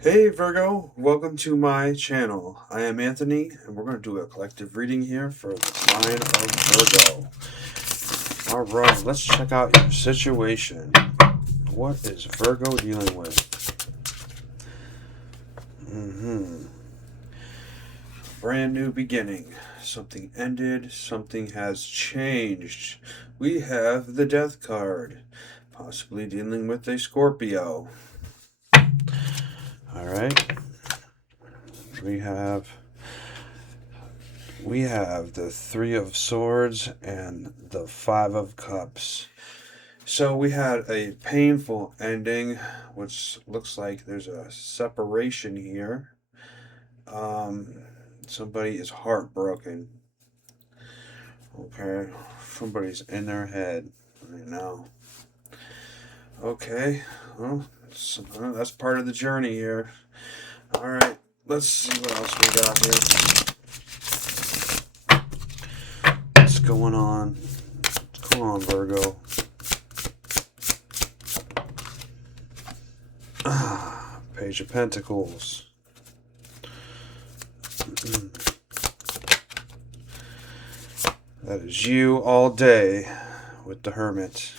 Hey Virgo, welcome to my channel. I am Anthony, and we're going to do a collective reading here for the sign of Virgo. Alright, let's check out your situation. What is Virgo dealing with? Brand new beginning. Something ended, something has changed. We have the Death card, possibly dealing with a Scorpio. Alright, we have the Three of Swords and the Five of Cups. So we had a painful ending, which looks like there's a separation here. Somebody is heartbroken. Okay, somebody's in their head right now. Okay, well, that's part of the journey here. All right, let's see what else we got here. What's going on? Come on, Virgo. Page of Pentacles. That is you all day with the Hermit.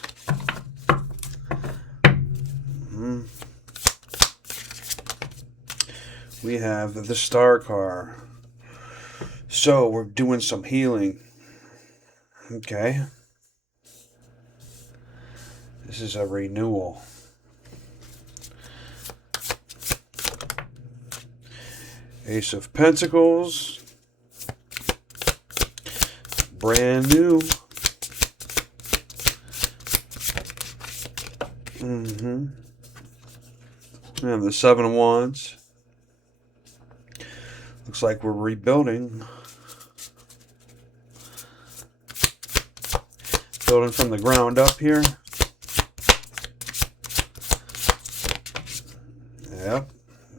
We have the Star card. So we're doing some healing. Okay. This is a renewal. Ace of Pentacles. Brand new. And the Seven of Wands. Looks like we're rebuilding. Building from the ground up here. Yep.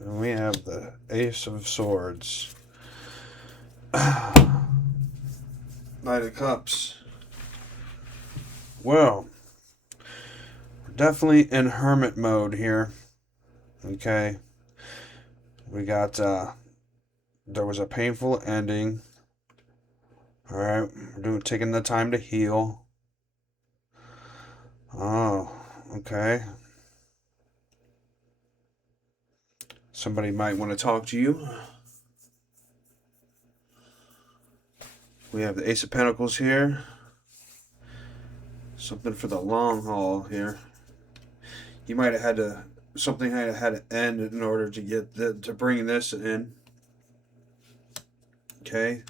And we have the Ace of Swords. Knight of Cups. Well, we're definitely in hermit mode here. Okay. We got, there was a painful ending. Alright, we're taking the time to heal. Oh, okay. Somebody might want to talk to you. We have the Ace of Pentacles here. Something for the long haul here. You might have had to, something had to end in order to get to bring this in. Okay.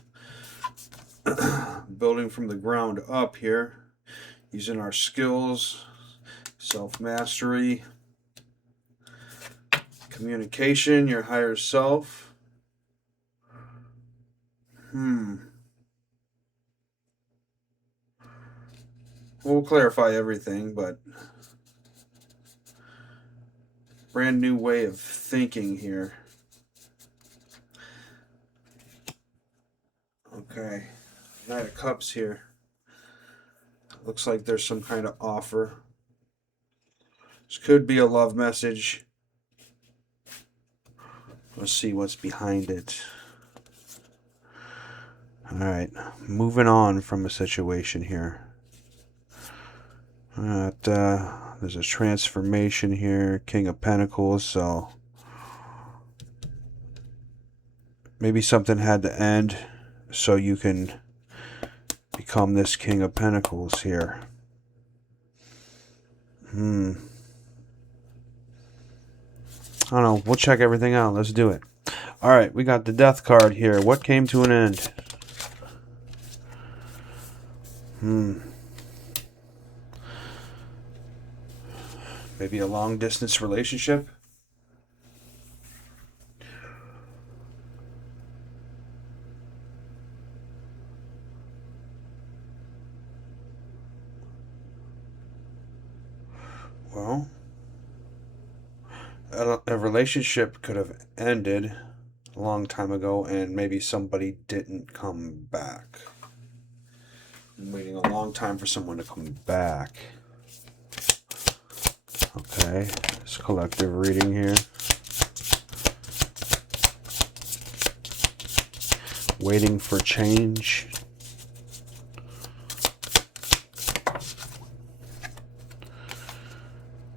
Building from the ground up here. Using our skills, self-mastery, communication, your higher self. We'll clarify everything, but brand new way of thinking here. Okay, Knight of Cups here. Looks like there's some kind of offer. This could be a love message. Let's see what's behind it. Alright, moving on from a situation here. There's a transformation here, King of Pentacles, so maybe something had to end so you can become this King of Pentacles here. I don't know. We'll check everything out. Let's do it. Alright, we got the Death card here. What came to an end? Maybe a long-distance relationship? Well, a relationship could have ended a long time ago and maybe somebody didn't come back. I'm waiting a long time for someone to come back. Okay, this collective reading here. Waiting for change.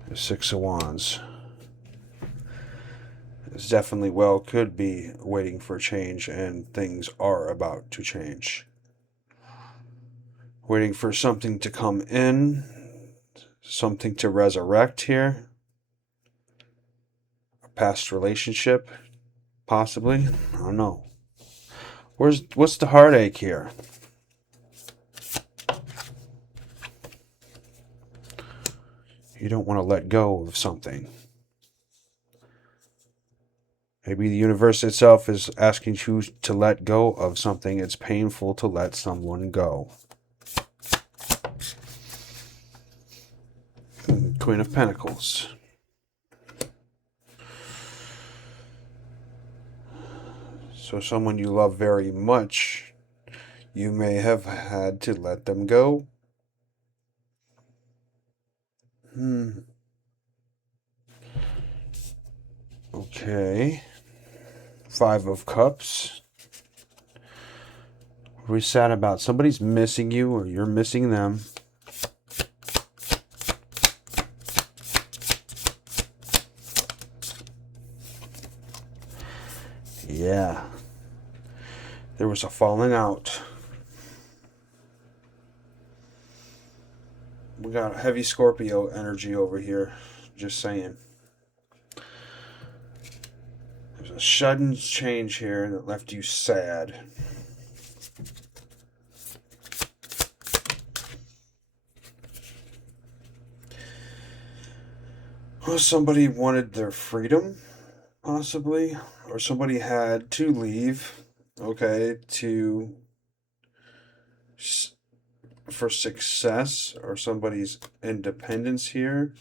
The Six of Wands. It's definitely could be waiting for change, and things are about to change. Waiting for something to come in, something to resurrect here. A past relationship, possibly. I don't know. What's the heartache here? You don't want to let go of something. Maybe the universe itself is asking you to let go of something. It's painful to let someone go. Queen of Pentacles. So someone you love very much, you may have had to let them go. Okay. Five of Cups. What are we sad about? Somebody's missing you or you're missing them. Yeah. There was a falling out. We got heavy Scorpio energy over here. Just saying. There's a sudden change here that left you sad. Well, somebody wanted their freedom, possibly. Or somebody had to leave, okay, for success, or somebody's independence here.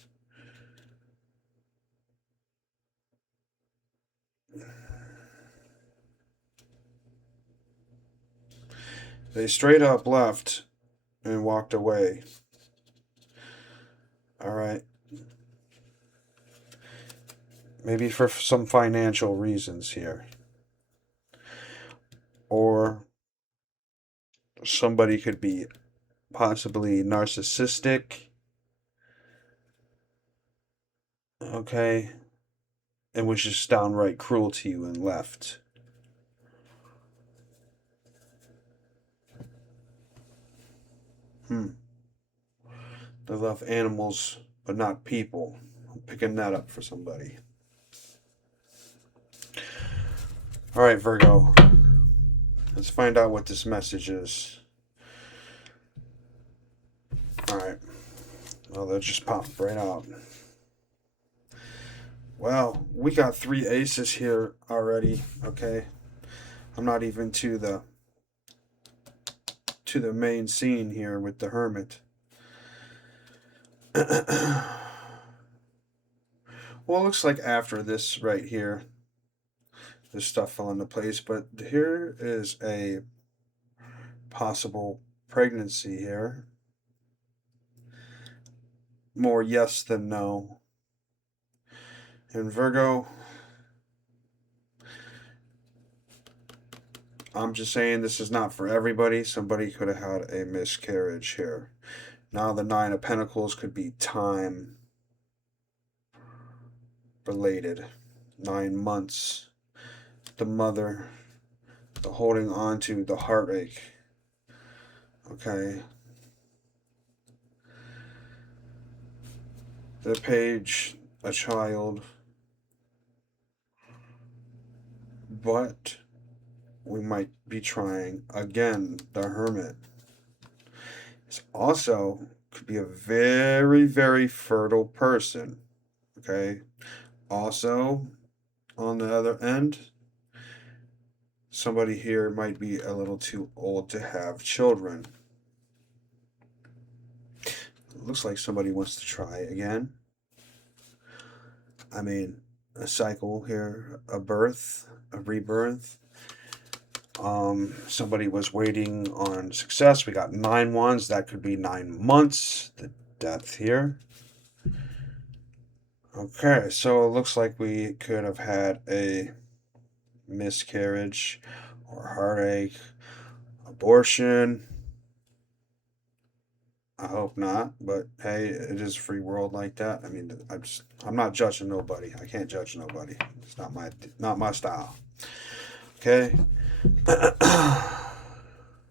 They straight up left and walked away. All right. Maybe for some financial reasons here. Or somebody could be possibly narcissistic. Okay. And was just downright cruel to you and left. They love animals, but not people. I'm picking that up for somebody. All right, Virgo. Let's find out what this message is. All right. Well, that just popped right out. Well, we got 3 aces here already, okay? I'm not even to the main scene here with the Hermit. Well, it looks like after this right here, this stuff fell into place, but here is a possible pregnancy here. More yes than no. And Virgo, I'm just saying this is not for everybody. Somebody could have had a miscarriage here. Now the Nine of Pentacles could be time related. 9 months. The mother, the holding on to, the heartache. Okay. The Page, a child. But we might be trying again. The Hermit. This also could be a very, very fertile person. Okay. Also, on the other end, somebody here might be a little too old to have children. It looks like somebody wants to try again. I mean, a cycle here, a birth, a rebirth. Somebody was waiting on success. We got 9 wands. That could be 9 months. The death here. Okay, so it looks like we could have had a miscarriage or heartache, abortion. I hope not, but hey, it is a free world like that. I mean, I'm not judging nobody. I can't judge nobody. It's not my style. Okay,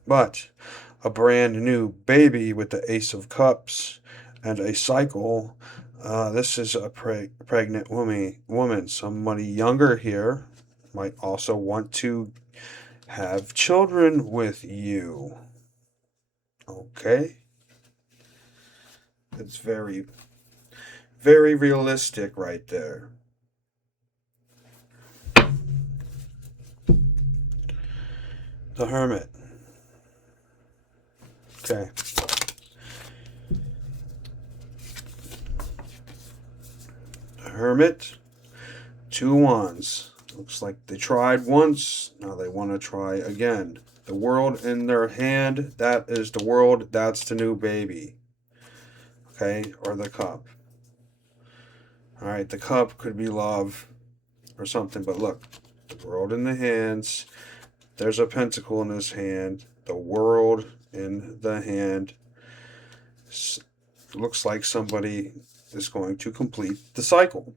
but a brand new baby with the Ace of Cups and a cycle. This is a pregnant woman. Somebody younger here might also want to have children with you. Okay, it's very, very realistic right there. The Hermit. Okay. The Hermit. Two wands. Looks like they tried once. Now they want to try again. The world in their hand. That is the world. That's the new baby. Okay. Or the cup. Alright. The cup could be love or something. But look. The world in the hands. There's a pentacle in his hand. The world in the hand. Looks like somebody is going to complete the cycle.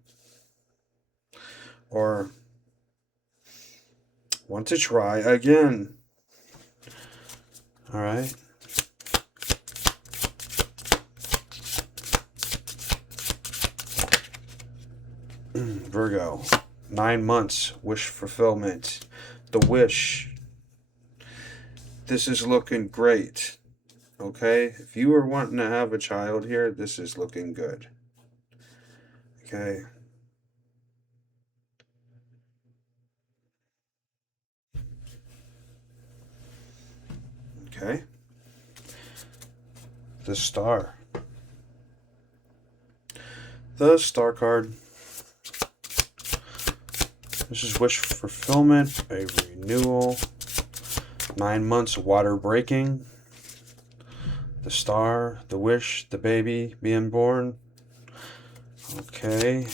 Or want to try again. All right. Virgo. 9 months. Wish fulfillment. The wish. This is looking great. Okay. If you are wanting to have a child here, this is looking good. Okay. Okay. The Star. The Star card. This is wish fulfillment, a renewal, 9 months water breaking, the star, the wish, the baby being born. Okay.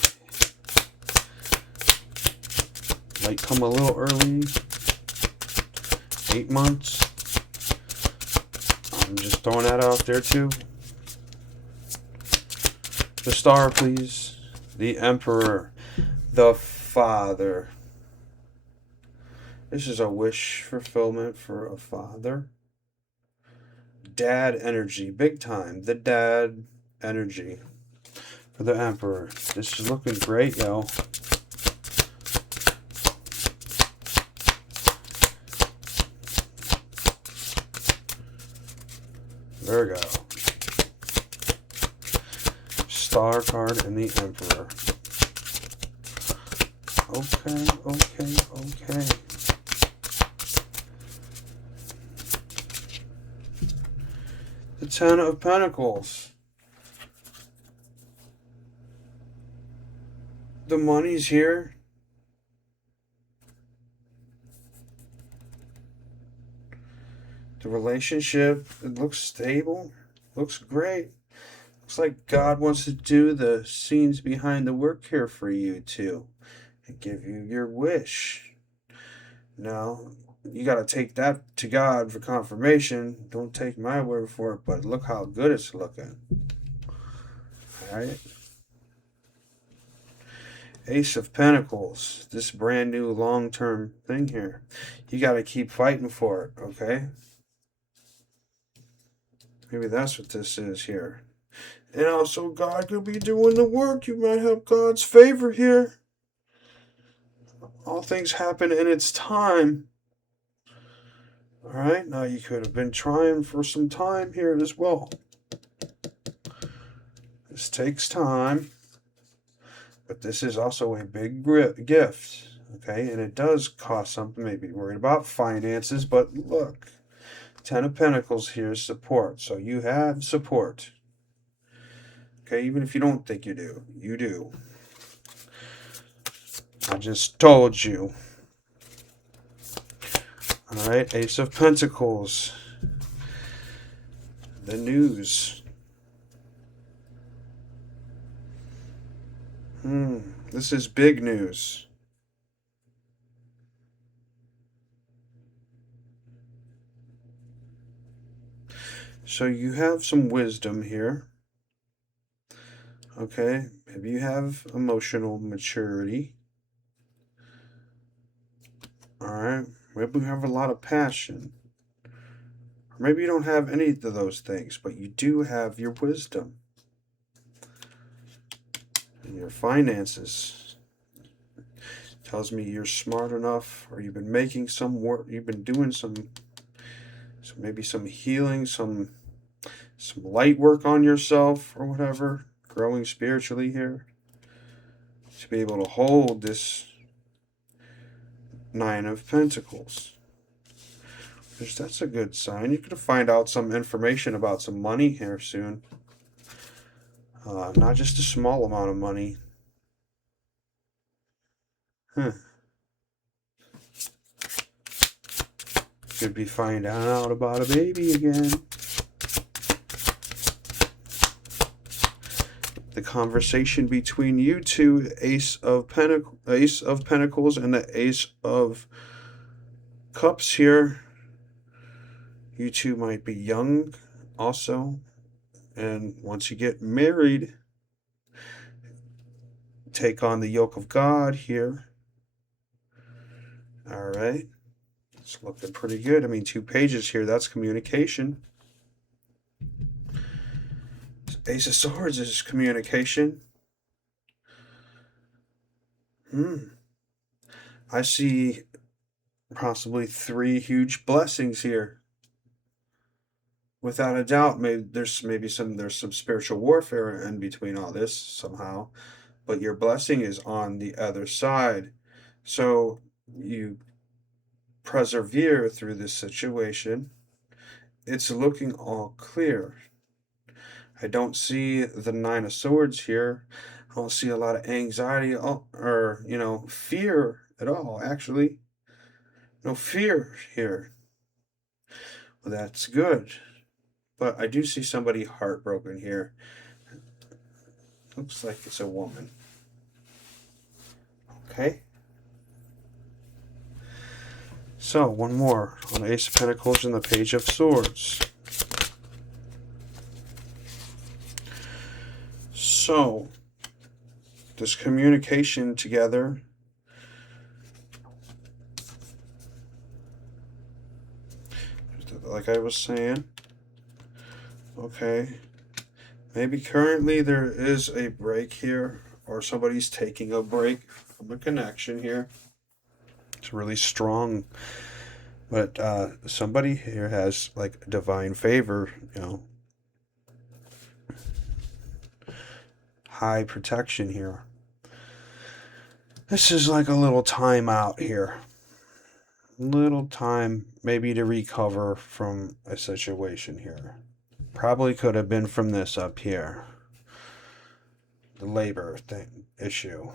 Might come a little early. 8 months. I'm just throwing that out there too. The Star, please. The Emperor. The Father. This is a wish fulfillment for a father. Dad energy. Big time. The dad energy. For the Emperor. This is looking great, yo. Virgo. Star card and the Emperor. Okay. The Ten of Pentacles. The money's here. The relationship, it looks stable. Looks great. Looks like God wants to do the scenes behind the work here for you too. And give you your wish. Now, you got to take that to God for confirmation. Don't take my word for it, but look how good it's looking. Alright? Ace of Pentacles. This brand new long-term thing here. You got to keep fighting for it, okay? Maybe that's what this is here. And also, God could be doing the work. You might have God's favor here. All things happen in its time. Alright, now you could have been trying for some time here as well. This takes time. But this is also a big gift. Okay, and it does cost something. Maybe worried about finances, but look. Ten of Pentacles here is support. So you have support. Okay, even if you don't think you do. You do. I just told you. Alright, Ace of Pentacles. The news. This is big news. So you have some wisdom here. Okay, maybe you have emotional maturity. Alright, maybe you have a lot of passion. Or maybe you don't have any of those things, but you do have your wisdom and your finances. Tells me you're smart enough, or you've been making some work, you've been doing some maybe some healing, some light work on yourself or whatever, growing spiritually here to be able to hold this Nine of Pentacles. Because that's a good sign. You could find out some information about some money here soon. Not just a small amount of money. Huh. Could be finding out about a baby again. The conversation between you two, Ace of Pentacles and the Ace of Cups here. You two might be young also. And once you get married, take on the yoke of God here. All right. It's looking pretty good. I mean, 2 pages here. That's communication. Ace of Swords is communication. I see possibly 3 huge blessings here. Without a doubt, there's some spiritual warfare in between all this somehow, but your blessing is on the other side. So you persevere through this situation. It's looking all clear. I don't see the 9 of Swords here. I don't see a lot of anxiety or fear at all, actually. No fear here. Well, that's good. But I do see somebody heartbroken here. Looks like it's a woman. Okay. So, one more on the Ace of Pentacles and the Page of Swords. So, this communication together. Like I was saying. Okay. Maybe currently there is a break here, or somebody's taking a break from a connection here. It's really strong. But somebody here has like divine favor, high protection here. This is like a little time out here. Little time maybe to recover from a situation here. Probably could have been from this up here. The labor issue.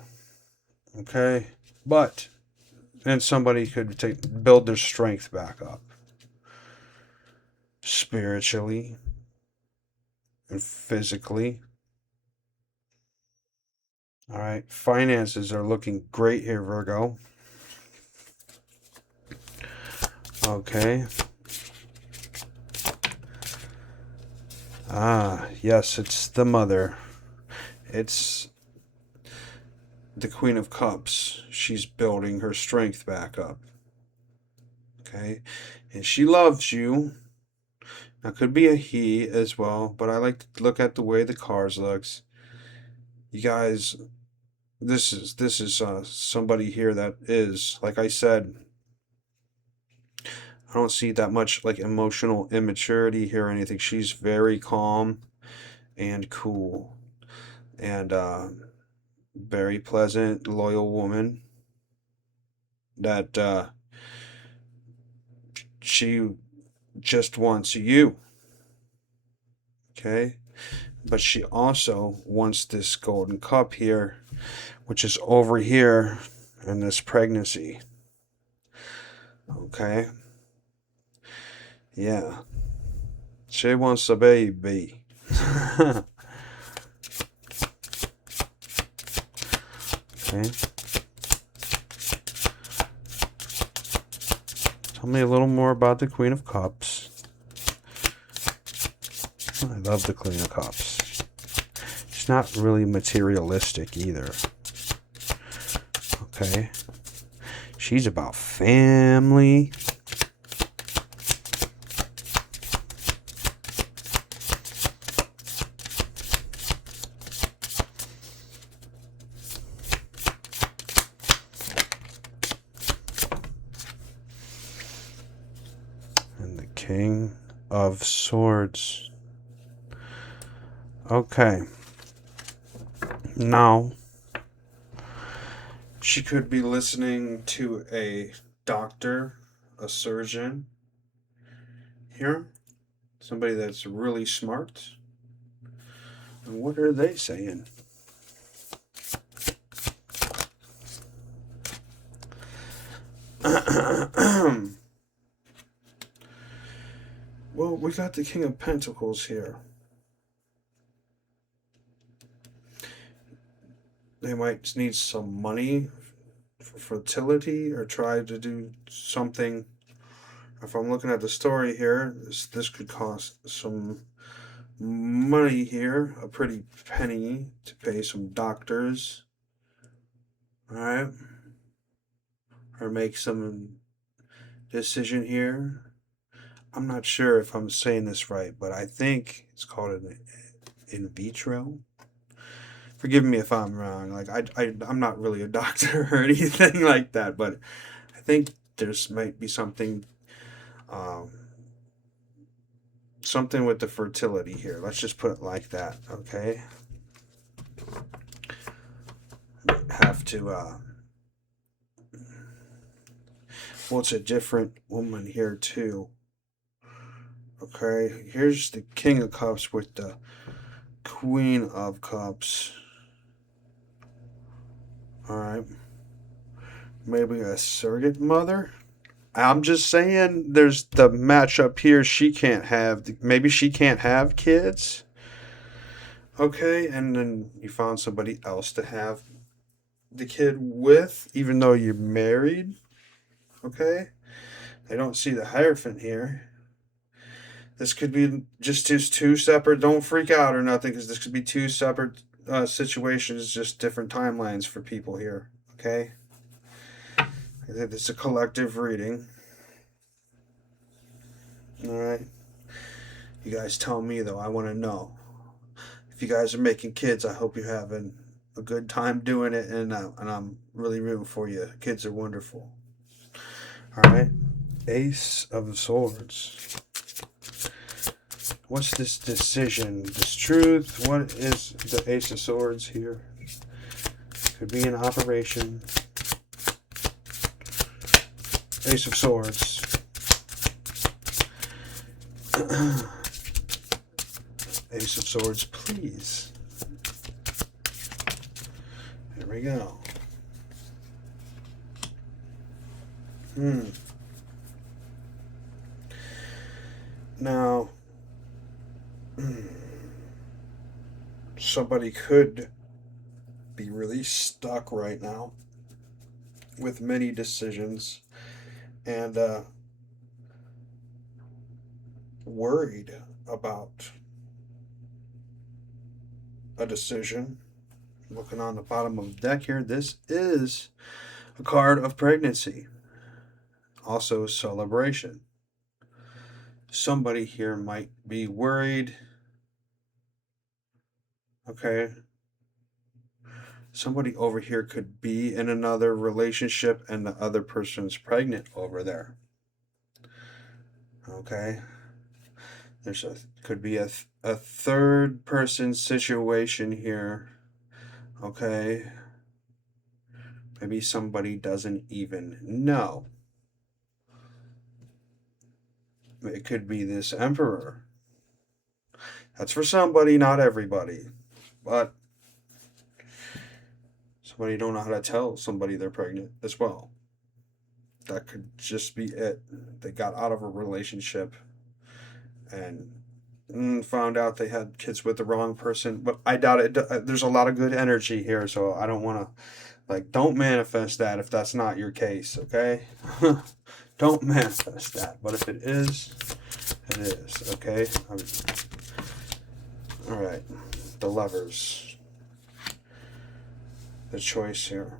Okay? But then somebody could build their strength back up. Spiritually and physically. All right, finances are looking great here, Virgo. Okay. Yes, it's the mother. It's the Queen of Cups. She's building her strength back up. Okay? And she loves you. Now, could be a he as well, but I like to look at the way the cards looks. You guys, this is somebody here that is, like I said, I don't see that much like emotional immaturity here or anything. She's very calm and cool and very pleasant, loyal woman that she just wants you. Okay? But she also wants this golden cup here, which is over here in this pregnancy. Okay? Yeah. She wants a baby. Okay. Tell me a little more about the Queen of Cups. I love the Queen of Cups. She's not really materialistic either. Okay. She's about family. And the King of Swords. Okay. Now, she could be listening to a doctor, a surgeon here, somebody that's really smart. And what are they saying? Well, we got the King of Pentacles here. They might need some money for fertility or try to do something. If I'm looking at the story here, this could cost some money here, a pretty penny to pay some doctors. Alright? Or make some decision here. I'm not sure if I'm saying this right, but I think it's called an in vitro. Forgive me if I'm wrong. Like I'm not really a doctor or anything like that, but I think there's might be something something with the fertility here. Let's just put it like that, okay? Have to well, it's a different woman here too. Okay, here's the King of Cups with the Queen of Cups. Alright. Maybe a surrogate mother? I'm just saying there's the matchup here. She can't have, maybe she can't have kids. Okay, and then you found somebody else to have the kid with, even though you're married. Okay? I don't see the Hierophant here. This could be just two separate, don't freak out or nothing, because this could be two separate situations, just different timelines for people here. Okay? I think it's a collective reading. Alright? You guys tell me, though. I want to know. If you guys are making kids, I hope you're having a good time doing it, and I'm really rooting for you. Kids are wonderful. Alright? Ace of Swords. What's this decision? This truth? What is the Ace of Swords here? Could be an operation. Ace of Swords. Ace of Swords, please. There we go. Now, somebody could be really stuck right now with many decisions and worried about a decision. Looking on the bottom of the deck here, this is a card of pregnancy. Also celebration. Somebody here might be worried. Okay. Somebody over here could be in another relationship and the other person's pregnant over there. Okay. Could be a third person situation here. Okay. Maybe somebody doesn't even know. It could be this Emperor. That's for somebody, not everybody. But somebody don't know how to tell somebody they're pregnant as well. That could just be it. They got out of a relationship and found out they had kids with the wrong person. But I doubt it. There's a lot of good energy here, so I don't want to, don't manifest that if that's not your case, okay? Don't manifest that. But if it is, it is, okay? All right, the lovers, the choice here.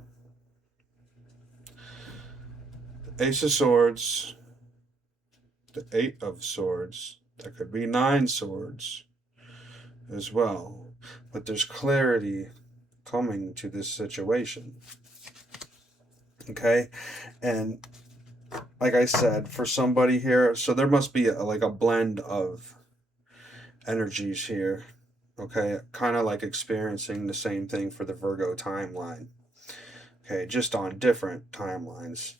The Ace of Swords, the Eight of Swords. That could be 9 swords as well. But there's clarity coming to this situation. Okay? And like I said, for somebody here, so there must be like a blend of energies here. Okay? Kind of like experiencing the same thing for the Virgo timeline. Okay? Just on different timelines.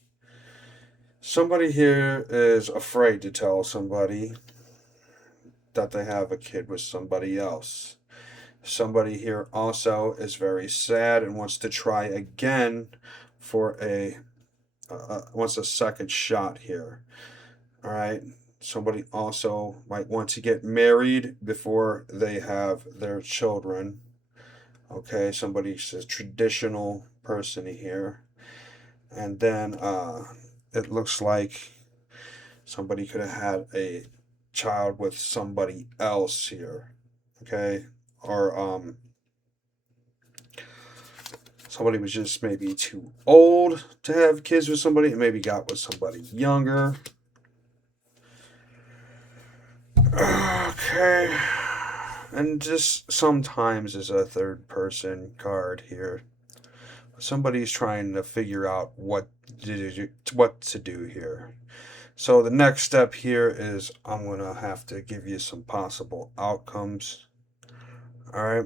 Somebody here is afraid to tell somebody that they have a kid with somebody else. Somebody here also is very sad and wants to try again for wants a second shot here. All right. Somebody also might want to get married before they have their children. Okay. Somebody's a traditional person here. And then it looks like somebody could have had a child with somebody else here. Okay. Or somebody was just maybe too old to have kids with somebody and maybe got with somebody younger. Okay. And just sometimes is a third person card here. Somebody's trying to figure out what to do here. So the next step here is I'm going to have to give you some possible outcomes. All right.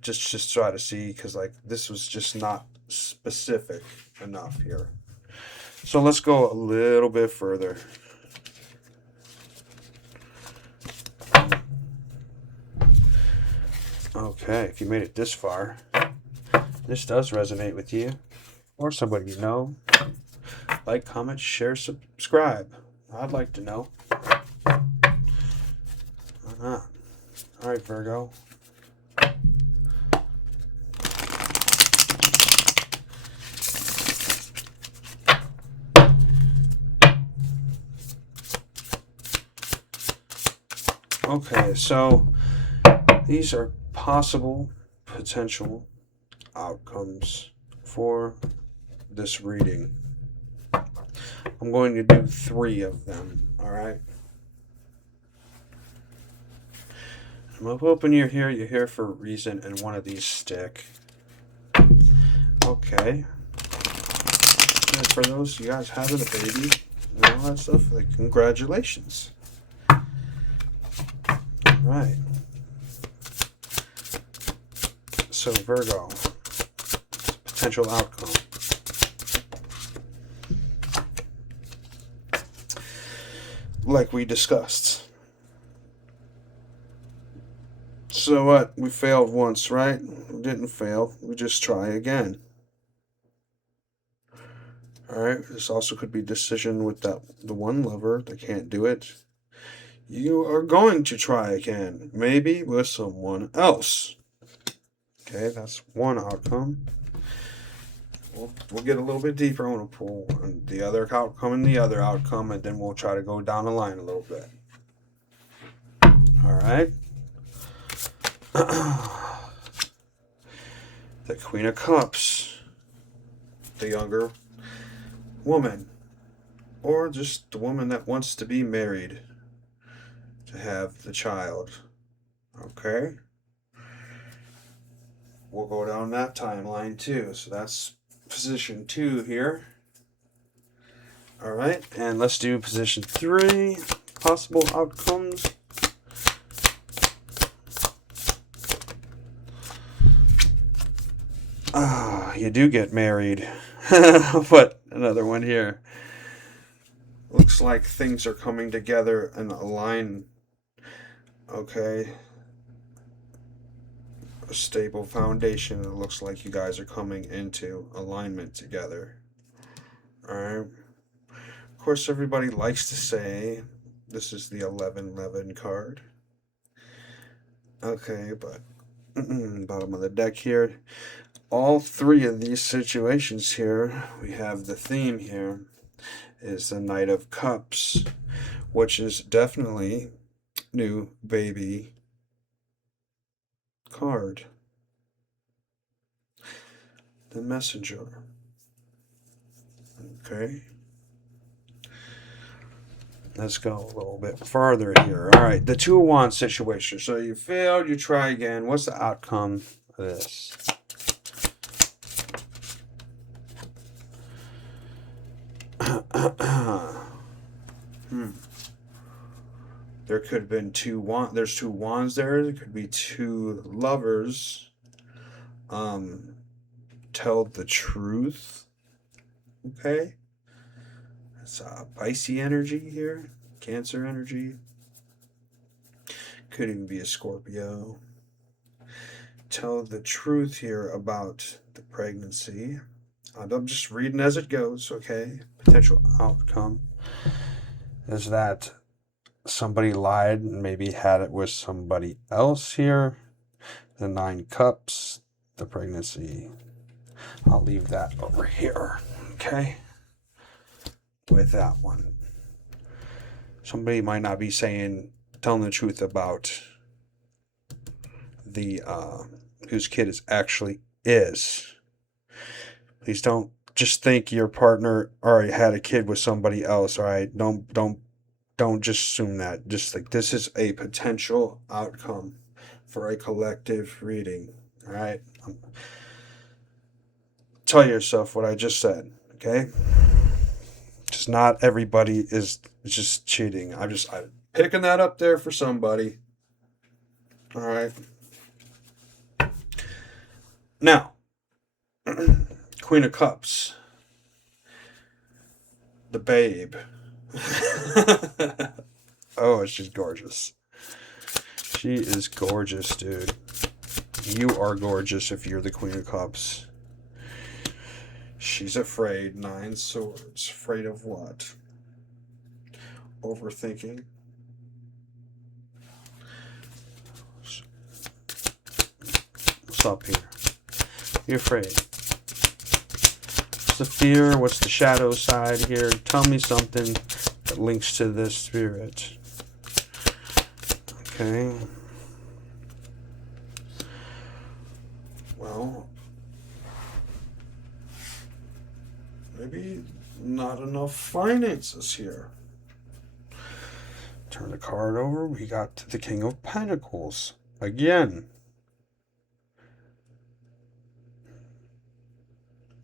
Just try to see, because like this was just not specific enough here. So let's go a little bit further. Okay, if you made it this far, this does resonate with you or somebody you know, like, comment, share, subscribe. I'd like to know. Why not? All right, Virgo. Okay, so these are possible potential outcomes for this reading. I'm going to do 3 of them, all right? I'm hoping you're here for a reason, and one of these stick. Okay. And for those you guys having a baby and all that stuff, like, congratulations. All right. So Virgo, potential outcome. Like we discussed. So what? We failed once, right? We didn't fail. We just try again. Alright, this also could be decision with the one lover that can't do it. You are going to try again, maybe with someone else. Okay, that's one outcome. We'll get a little bit deeper. I want to pull the other outcome and the other outcome, and then we'll try to go down the line a little bit. Alright. The Queen of Cups. The younger woman. Or just the woman that wants to be married. To have the child. Okay? We'll go down that timeline too. So that's position 2 here. Alright, and let's do position 3. Possible outcomes. You do get married. But another one here. Looks like things are coming together and align. Okay. A stable foundation. It looks like you guys are coming into alignment together. Alright. Of course, everybody likes to say this is the 11-11 card. Okay, but bottom of the deck here. All 3 of these situations here, we have the theme here is the Knight of Cups, which is definitely new baby card. The Messenger. Okay. Let's go a little bit farther here. All right, the Two of Wands situation. So you failed, you try again. What's the outcome of this? There could have been there's two wands there. There could be two lovers. Tell the truth. Okay. It's Pisces energy here. Cancer energy. Could even be a Scorpio. Tell the truth here about the pregnancy. I'm just reading as it goes, okay? Potential outcome is that somebody lied and maybe had it with somebody else here. The 9 Cups, the pregnancy. I'll leave that over here, okay? With that one. Somebody might not be telling the truth about the whose kid is actually is. Please don't just think your partner already had a kid with somebody else. All right, don't just assume that. Just like this is a potential outcome for a collective reading. All right, tell yourself what I just said. Okay, just not everybody is just cheating. I'm picking that up there for somebody. All right. Now, Queen of Cups. The babe. Oh, she's gorgeous. She is gorgeous, dude. You are gorgeous if you're the Queen of Cups. She's afraid. 9 Swords. Afraid of what? Overthinking. What's up here? You're afraid. What's the fear? What's the shadow side here? Tell me something that links to this spirit. Okay. Well, maybe not enough finances here. Turn the card over. We got the King of Pentacles. Again.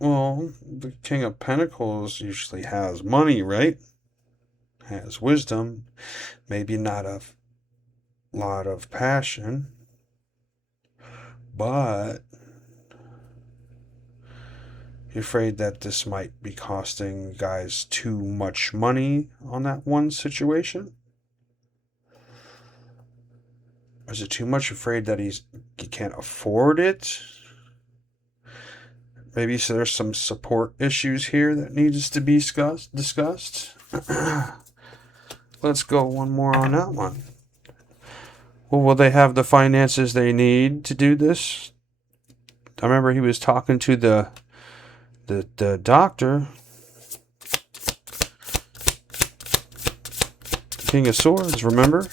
Well, the King of Pentacles usually has money, right? Has wisdom. Maybe not a lot of passion. But you're afraid that this might be costing you guys too much money on that one situation? Is it too much afraid that he can't afford it? Maybe so there's some support issues here that needs to be discussed. Let's go one more on that one. Well, will they have the finances they need to do this? I remember he was talking to the doctor. The King of Swords, remember?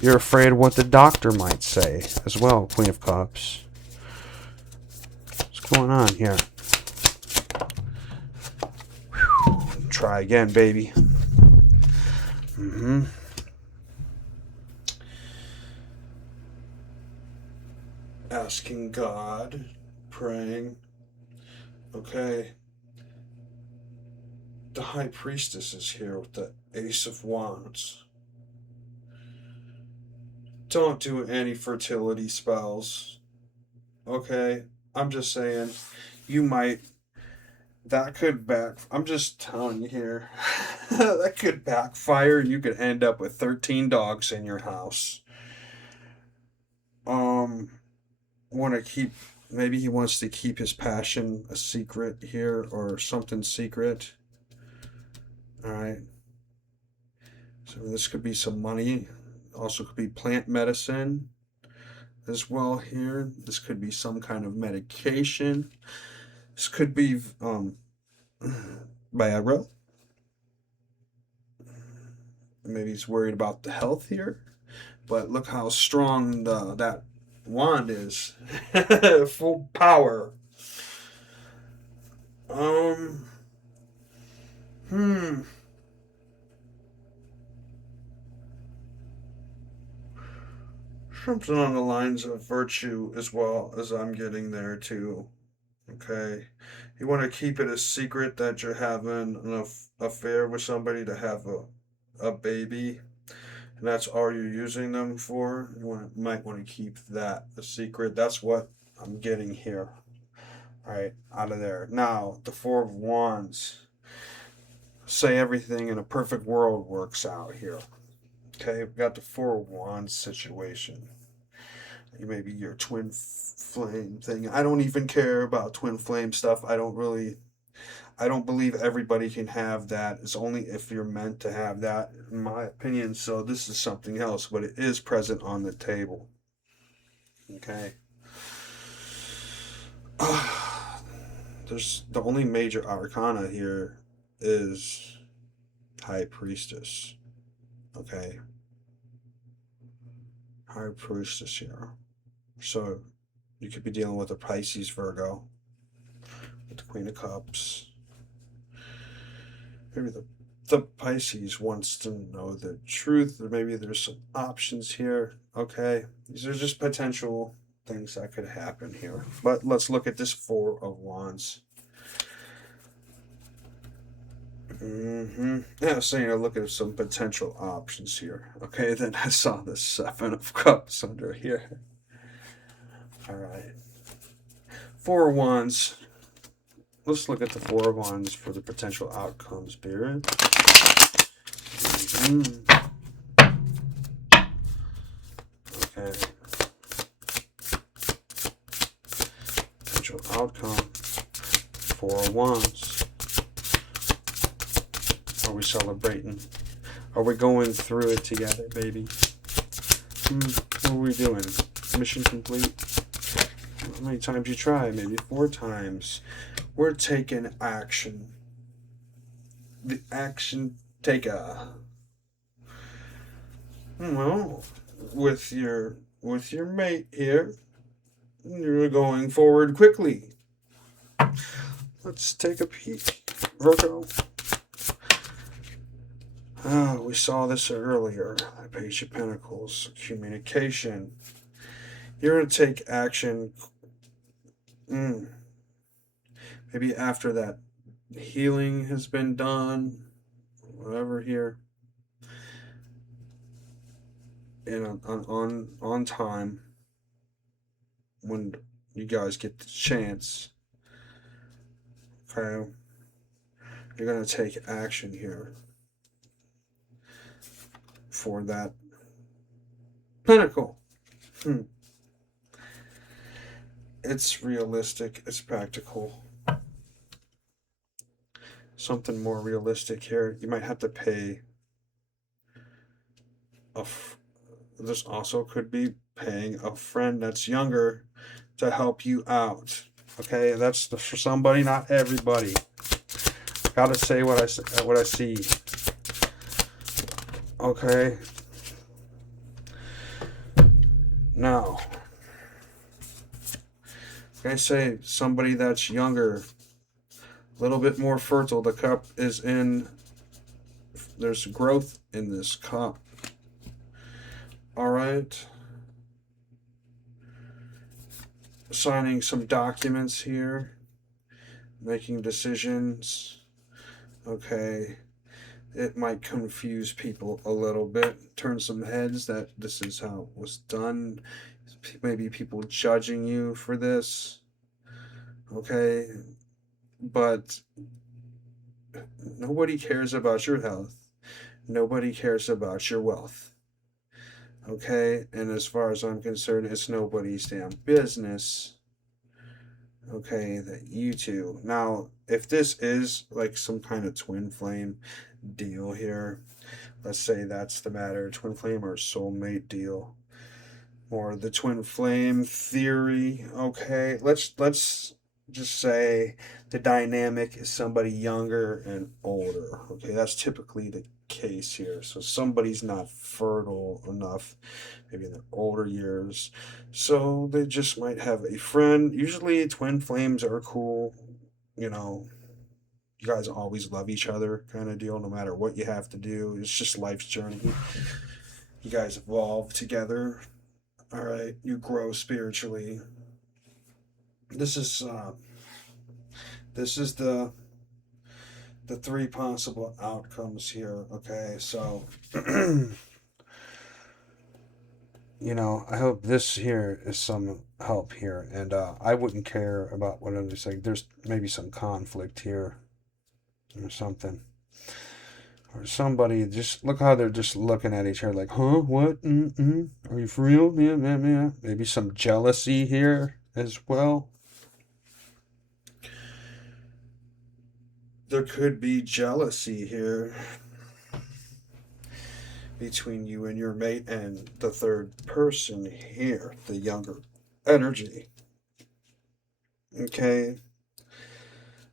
You're afraid of what the doctor might say as well, Queen of Cups. What's going on here? Whew. Try again, baby. Asking God, praying. Okay. The High Priestess is here with the Ace of Wands. Don't do any fertility spells. Okay? I'm just saying, you might. That could I'm just telling you here. That could backfire. You could end up with 13 dogs in your house. Want to keep. Maybe he wants to keep his passion a secret here or something secret. Alright. So this could be some money. Also could be plant medicine as well here. This could be some kind of medication. This could be Viagra. Maybe he's worried about the health here. But look how strong that wand is. Full power. Um, hmm. Something on the lines of virtue as well as I'm getting there too. Okay. You want to keep it a secret that you're having an affair with somebody to have a baby, and that's all you're using them for. Might want to keep that a secret. That's what I'm getting here. All right, out of there. Now, the Four of Wands. Say everything in a perfect world works out here. Okay, we've got the Four of Wands situation. Maybe your twin flame thing. I don't even care about twin flame stuff. I don't believe everybody can have that. It's only if you're meant to have that, in my opinion. So this is something else, but it is present on the table. Okay. There's the only major arcana here is High Priestess. Okay. High Priestess here. So you could be dealing with a Pisces Virgo, with the Queen of Cups. Maybe the Pisces wants to know the truth, or maybe there's some options here. Okay, these are just potential things that could happen here. But let's look at this Four of Wands. Yeah, I was saying I look at some potential options here. Okay, then I saw the Seven of Cups under here. All right, Four of Wands. Let's look at the Four of Wands for the potential outcomes, Spirit. Okay. Potential outcome. Four of Wands. Are we celebrating? Are we going through it together, baby? What are we doing? Mission complete? How many times you try? Maybe 4 times. We're taking action. The action taker. Well, with your mate here, you're going forward quickly. Let's take a peek, Virgo. Oh, we saw this earlier. The Page of Pentacles, communication. You're going to take action. Maybe after that healing has been done, whatever here, and on time, when you guys get the chance. Okay, you're going to take action here for that pentacle. It's realistic, it's practical. Something more realistic here. You might have to pay this also could be paying a friend that's younger to help you out. Okay, that's for somebody, not everybody. Gotta say what I see. Okay. Now, I say somebody that's younger, a little bit more fertile. The cup is in. There's growth in this cup. All right. Signing some documents here, making decisions. Okay. It might confuse people a little bit, turn some heads that this is how it was done. Maybe people judging you for this. Okay. But nobody cares about your health. Nobody cares about your wealth. Okay, and as far as I'm concerned, it's nobody's damn business. Okay, that you two. Now, if this is like some kind of twin flame deal here, let's say that's the matter, twin flame or soulmate deal, or the twin flame theory. Okay, let's just say the dynamic is somebody younger and older. Okay, that's typically the case here. So somebody's not fertile enough, maybe in their older years. So they just might have a friend. Usually twin flames are cool. You know, you guys always love each other kind of deal, no matter what you have to do. It's just life's journey. You guys evolve together. All right, you grow spiritually. This is the three possible outcomes here. Okay, so you know, I hope this here is some help here, and I wouldn't care about what others say. There's maybe some conflict here or something. Or somebody, just look how they're just looking at each other like, huh, what, are you for real? Yeah, yeah, yeah. Maybe some jealousy here as well. There could be jealousy here between you and your mate and the third person here, the younger energy. Okay?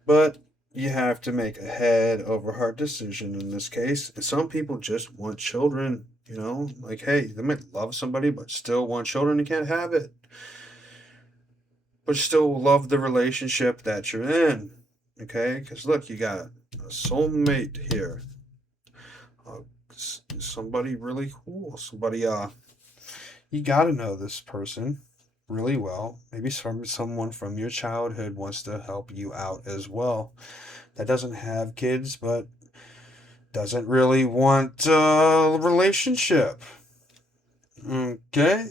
But you have to make a head over heart decision in this case. And some people just want children, you know? Like, hey, they might love somebody but still want children and can't have it. But still love the relationship that you're in. Okay? Because look, you got a soulmate here. Somebody really cool. Somebody, you got to know this person really well. Maybe someone from your childhood wants to help you out as well. That doesn't have kids, but doesn't really want a relationship. Okay?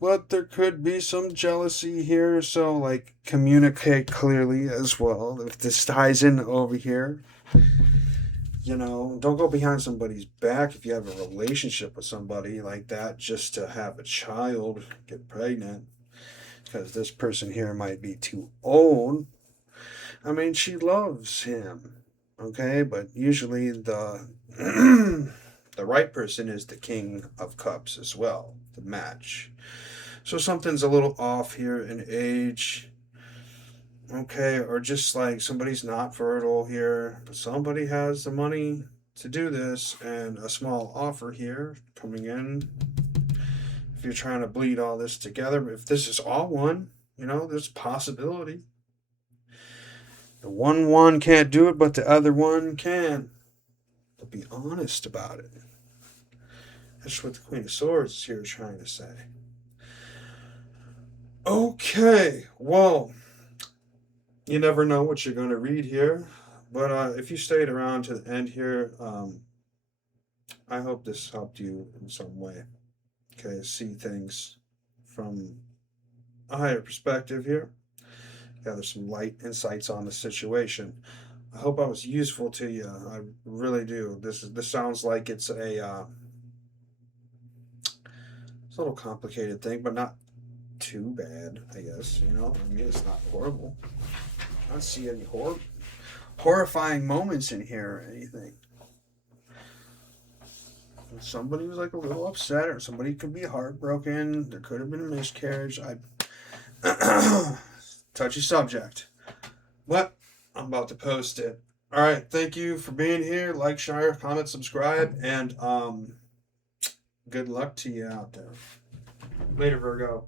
But there could be some jealousy here, so like communicate clearly as well. If this ties in over here, you know, don't go behind somebody's back if you have a relationship with somebody like that just to have a child, get pregnant, because this person here might be too old. I mean, she loves him, okay, but usually the the right person is the King of Cups as well, the match. So something's a little off here in age. Okay, or just like somebody's not fertile here, but somebody has the money to do this, and a small offer here coming in. If you're trying to bleed all this together, if this is all one, you know, there's a possibility. The one can't do it, but the other one can. But be honest about it. That's what the Queen of Swords is here trying to say. Okay, well, you never know what you're going to read here, but if you stayed around to the end here, I hope this helped you in some way. Okay, see things from a higher perspective here, gather some light insights on the situation. I hope I was useful to you. I really do. This sounds like it's it's a little complicated thing, but not too bad, I guess. You know, I mean, it's not horrible. I don't see any horrifying moments in here or anything. Somebody was like a little upset, or somebody could be heartbroken. There could have been a miscarriage. Touchy subject, but I'm about to post it. All right, thank you for being here. Like, share, comment, subscribe, and good luck to you out there. Later, Virgo.